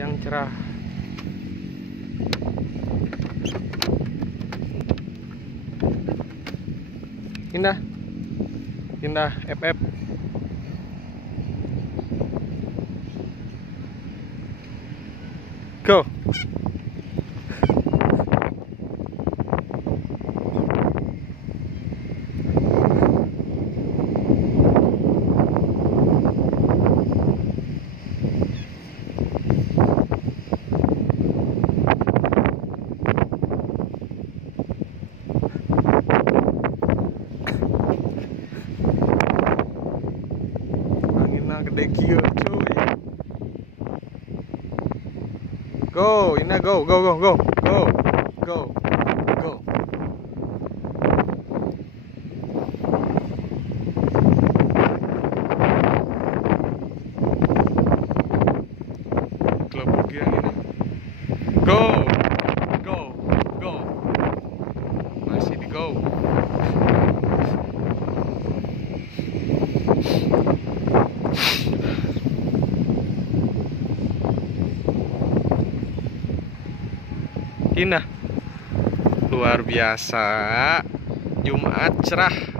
yang cerah. Indah, indah, FF. Go. Anginna gede kieu, cuy. Go, Ina, go, go, go, go, go, go, go. Kelabuk yang ini. Go, go, go. Masih di go. Indah, luar biasa. Jumat cerah.